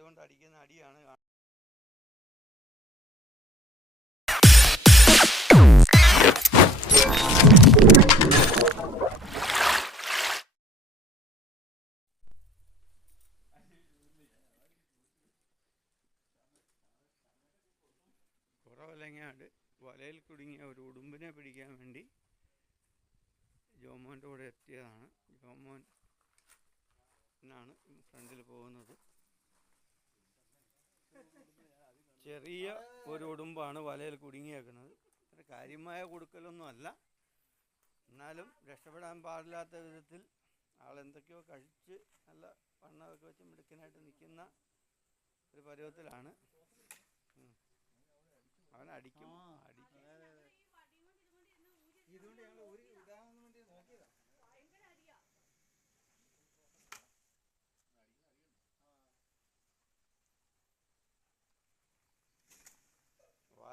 വാലുകൊണ്ട് അടിക്കുന്ന അടിയാണ് കുറവലങ്ങാട് വലയിൽ കുടുങ്ങിയ ഒരു ഉടുമ്പിനെ പിടിക്കാൻ വേണ്ടി ജോമോന്റെ കൂടെ എത്തിയതാണ്. ജോമോൻ എന്നാണ് ഫ്രണ്ടിൽ പോകുന്നത്. ചെറിയ ഒരു ഉടുമ്പാണ് വലയിൽ കുടുങ്ങിയേക്കുന്നത്. അത്ര കാര്യമായ കൊടുക്കലൊന്നും അല്ല. എന്നാലും രക്ഷപ്പെടാൻ പാടില്ലാത്ത വിധത്തിൽ ആളെന്തൊക്കെയോ കഴിച്ച് നല്ല വണ്ണമൊക്കെ വെച്ച് മിടുക്കനായിട്ട് നിൽക്കുന്ന ഒരു പരുവത്തിലാണ്. അവൻ അടിക്കും അടിക്കും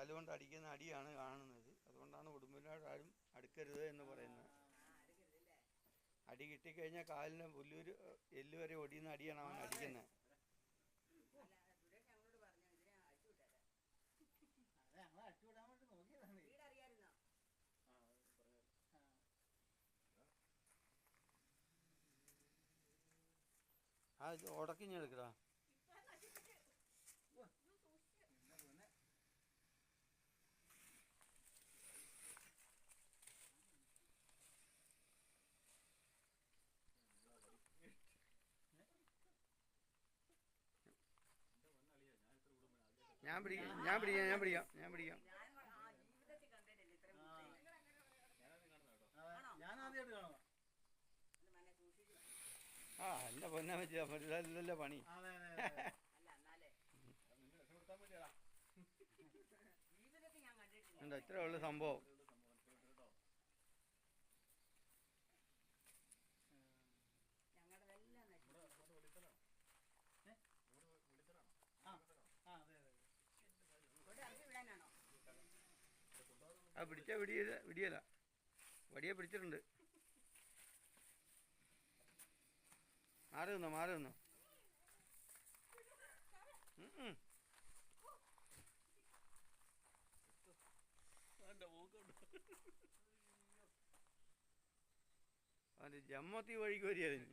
വാലുകൊണ്ട് അടിക്കുന്ന അടിയാണ് കാണുന്നത്. അതുകൊണ്ടാണ് ഉടുമ്പിനോട് ആരും അടുക്കരുത് എന്ന് പറയുന്നത്. അടി കിട്ടിക്കഴിഞ്ഞാൽ കാലിന് പുല്ലൂര് എല്ല് വരെ ഒടിയുന്ന അടിയാണ് അവൻ അടിക്കുന്നത് ആ ഉടക്കിഞ്ഞെടുക്കടാ ഞാൻ പിടിക്കാം ഞാൻ പിടിക്കാം ഞാൻ പിടിക്കാം ഞാൻ പിടിക്കാം. ആ എന്റെ പൊന്നെ വെച്ച് ഇതല്ലല്ലോ പണി. എന്താ ഇത്രേ ഉള്ള സംഭവം. ആ പിടിച്ച പിടിയത് വെടിയല്ല വടിയെ പിടിച്ചിട്ടുണ്ട്. മാറി നിന്നോ മാറി നിന്നോ. അവന്റെ ജമ്മത്തി വഴിക്ക് വരിക അതിന്